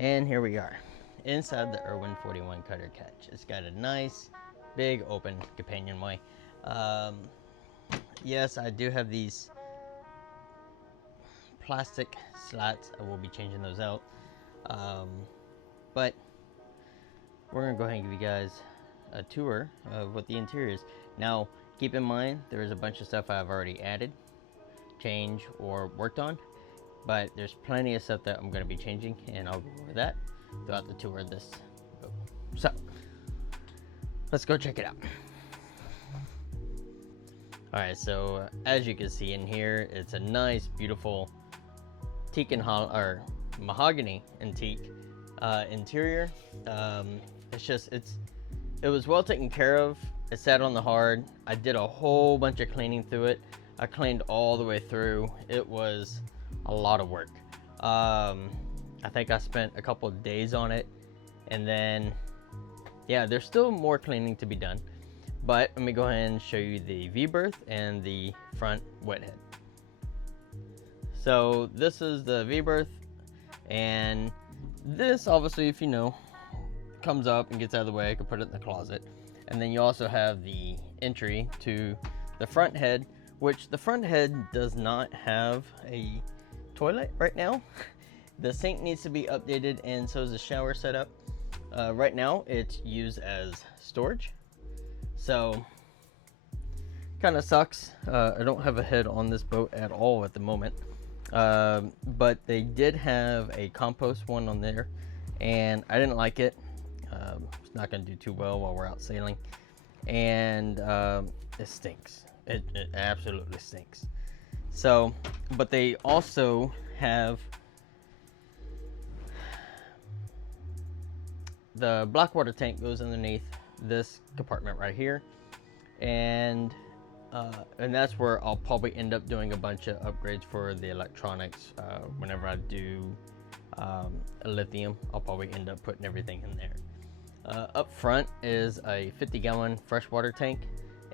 And here we are inside the Irwin 41 cutter Katch. It's got a nice big open companionway. Yes, I do have these plastic slats. I will be changing those out, but we're gonna go ahead and give you guys a tour of what the interior is. Now keep in mind there is a bunch of stuff I've already added, changed, or worked on, but there's plenty of stuff that I'm going to be changing, and I'll go over that throughout the tour of this boat. So let's go check it out. Alright, so as you can see in here, it's a nice beautiful teak and mahogany and teak interior. It was well taken care of. It sat on the hard. I did a whole bunch of cleaning through it. I cleaned all the way through. It was a lot of work. I think I spent a couple of days on it, and then yeah, there's still more cleaning to be done, but let me go ahead and show you the V-berth and the front wet head. So this is the V-berth, and this obviously, if you know, comes up and gets out of the way. I could put it in the closet. And then you also have the entry to the front head, which the front head does not have a toilet right now. The sink needs to be updated, and so is the shower setup. Right now it's used as storage, so kind of sucks. I don't have a head on this boat at all at the moment, but they did have a compost one on there, and I didn't like it. It's not going to do too well while we're out sailing, and it stinks. It absolutely stinks. So, but they also have the black water tank goes underneath this compartment right here, and that's where I'll probably end up doing a bunch of upgrades for the electronics. Whenever I do a lithium, I'll probably end up putting everything in there. Up front is a 50-gallon freshwater tank,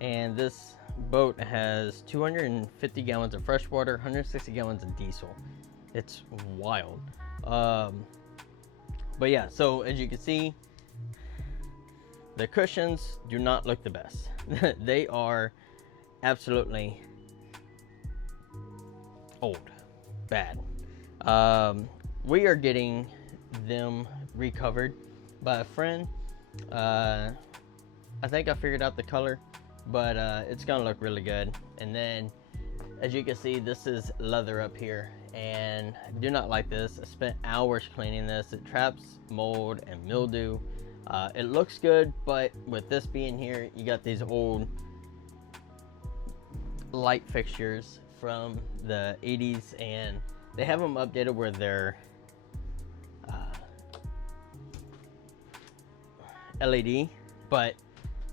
and this boat has 250 gallons of fresh water, 160 gallons of diesel. It's wild. But yeah, so as you can see, the cushions do not look the best. They are absolutely old, bad. We are getting them recovered by a friend. I think I figured out the color, but it's gonna look really good. And then as you can see, this is leather up here, and I do not like this. I spent hours cleaning this. It traps mold and mildew. It looks good, but with this being here, you got these old light fixtures from the 80s, and they have them updated where they're LED, but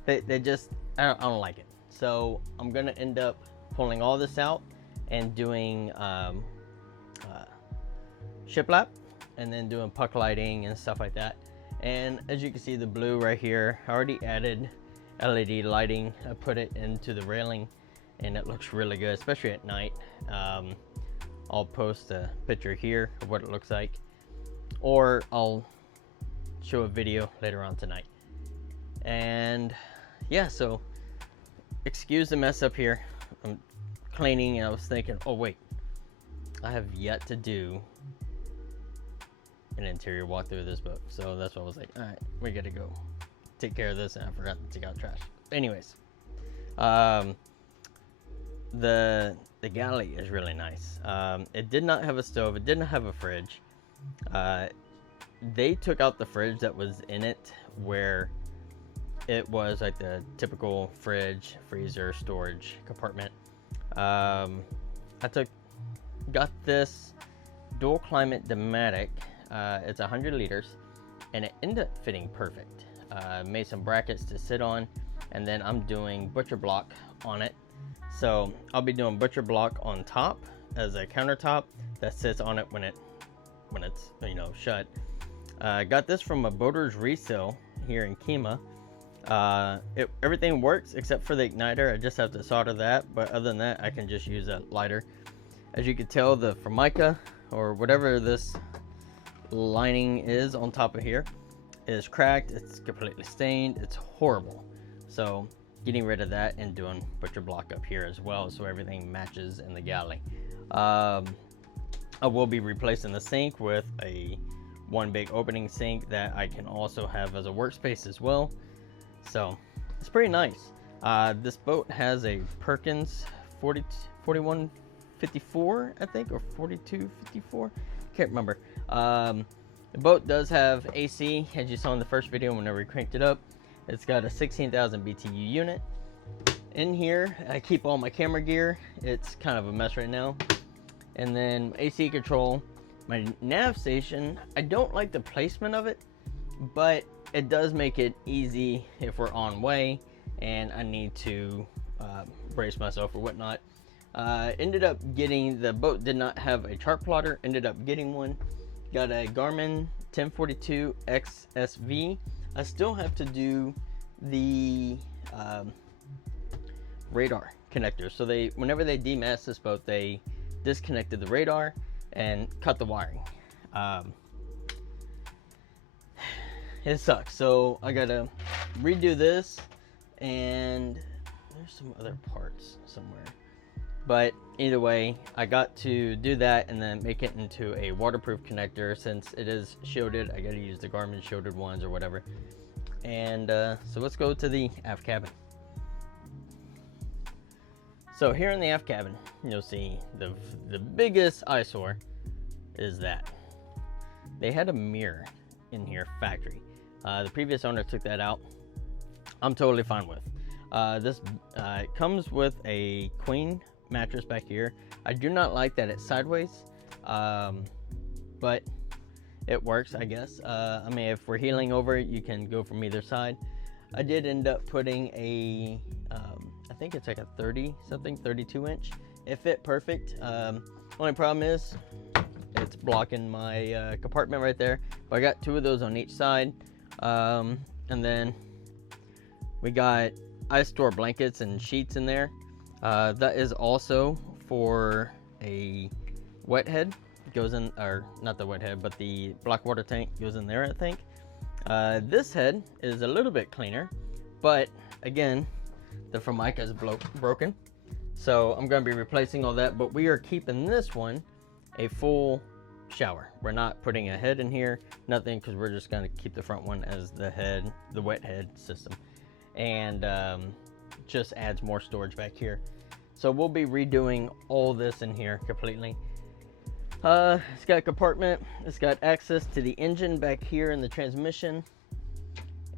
they just, I don't like it. So I'm gonna end up pulling all this out and doing shiplap, and then doing puck lighting and stuff like that. And as you can see, the blue right here, I already added LED lighting. I put it into the railing, and it looks really good, especially at night. I'll post a picture here of what it looks like, or I'll show a video later on tonight. And yeah, so excuse the mess up here. I'm cleaning, and I was thinking, oh wait, I have yet to do an interior walkthrough of this boat. So that's why I was like, all right, we gotta go take care of this, and I forgot to take out trash. Anyways, the galley is really nice. It did not have a stove. It didn't have a fridge. They took out the fridge that was in it, where it was like the typical fridge, freezer, storage compartment. I got this dual climate Dematic. It's 100 liters, and it ended up fitting perfect. Made some brackets to sit on, and then I'm doing butcher block on it. So I'll be doing butcher block on top as a countertop that sits on it when it's shut. Got this from a boater's resale here in Kima. Everything works except for the igniter. I just have to solder that, but other than that, I can just use a lighter. As you can tell, the Formica, or whatever this lining is on top of here is cracked. It's completely stained. It's horrible. So getting rid of that and doing butcher block up here as well, so everything matches in the galley. I will be replacing the sink with one big opening sink that I can also have as a workspace as well. So it's pretty nice. This boat has a Perkins 4154, I think, or 4254. Can't remember. The boat does have AC, as you saw in the first video whenever we cranked it up. It's got a 16,000 BTU unit. In here, I keep all my camera gear. It's kind of a mess right now. And then AC control. My nav station, I don't like the placement of it, but it does make it easy if we're on way and I need to brace myself or whatnot. Ended up getting, the boat did not have a chart plotter, ended up getting one. Got a Garmin 1042 XSV. I still have to do the radar connector. So whenever they demast this boat, they disconnected the radar and cut the wiring. It sucks. So I gotta redo this, and there's some other parts somewhere. But either way, I got to do that and then make it into a waterproof connector. Since it is shielded, I gotta use the Garmin shielded ones or whatever. And so let's go to the aft cabin. So here in the aft cabin, you'll see the biggest eyesore is that they had a mirror in here, factory. The previous owner took that out. I'm totally fine with. This it comes with a queen mattress back here. I do not like that it's sideways, but it works, I guess. I mean, if we're heeling over it, you can go from either side. I did end up putting a I think it's like a 32 inch. It fit perfect. Only problem is it's blocking my compartment right there, but I got 2 of those on each side. And then I store blankets and sheets in there. That is also for a wet head. Goes in, or not the wet head, but the black water tank goes in there, I think. This head is a little bit cleaner, but again, the Formica is broken. So I'm going to be replacing all that, but we are keeping this one a full shower. We're not putting a head in here, nothing, because we're just going to keep the front one as the wet head system. And just adds more storage back here. So we'll be redoing all this in here completely. It's got a compartment. It's got access to the engine back here in the transmission.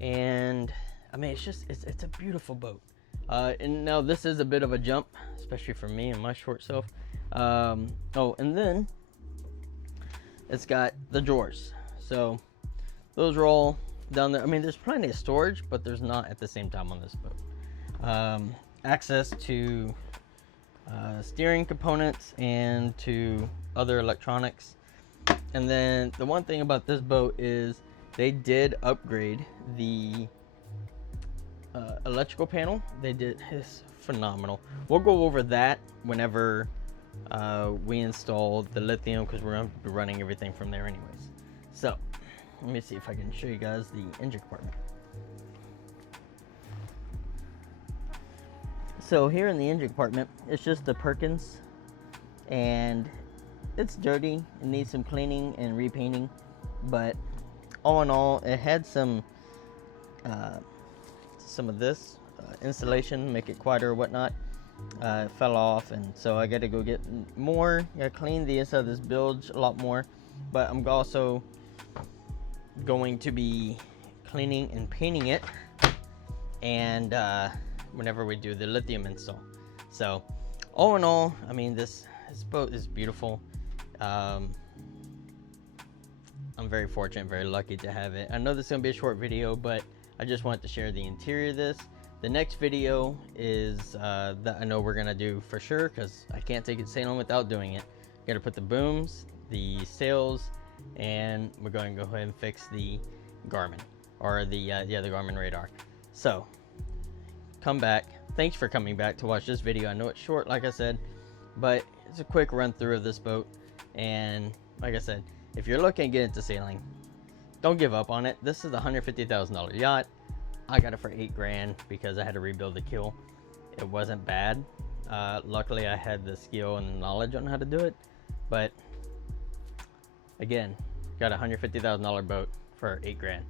And I mean, it's a beautiful boat. And now this is a bit of a jump, especially for me and my short self. Oh, and then it's got the drawers. So those are all down there. I mean, there's plenty of storage, but there's not at the same time on this boat. Access to steering components and to other electronics. And then the one thing about this boat is they did upgrade the electrical panel. They did. It's phenomenal. We'll go over that whenever we install the lithium, because we're going to be running everything from there anyways. So let me see if I can show you guys the engine compartment. So here in the engine compartment, it's just the Perkins, and it's dirty. It needs some cleaning and repainting, but all in all, it had some of this insulation, make it quieter or whatnot. It fell off, and so I got to go get more. I got to clean the inside of this bilge a lot more, but I'm also going to be cleaning and painting it, and whenever we do the lithium install. So all in all, I mean, this boat is beautiful. I'm very fortunate, very lucky to have it. I know this is gonna be a short video, but I just wanted to share the interior of this. The next video is that I know we're gonna do for sure, because I can't take it sailing without doing it. Gotta put the booms, the sails, and we're going to go ahead and fix the Garmin, or the Garmin radar. So come back. Thanks for coming back to watch this video. I know it's short, like I said, but it's a quick run through of this boat. And like I said, if you're looking to get into sailing, don't give up on it. This is a $150,000 yacht. I got it for $8 grand because I had to rebuild the keel. It wasn't bad. Luckily I had the skill and knowledge on how to do it, but again, got a $150,000 boat for $8 grand.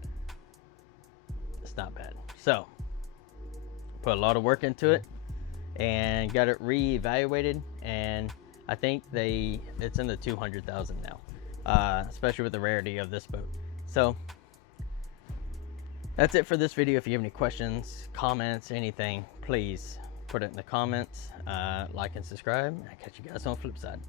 It's not bad. So put a lot of work into it and got it re-evaluated, and I think it's in the 200,000 now, especially with the rarity of this boat. So that's it for this video. If you have any questions, comments, anything, please put it in the comments. Like and subscribe. I'll catch you guys on the flip side.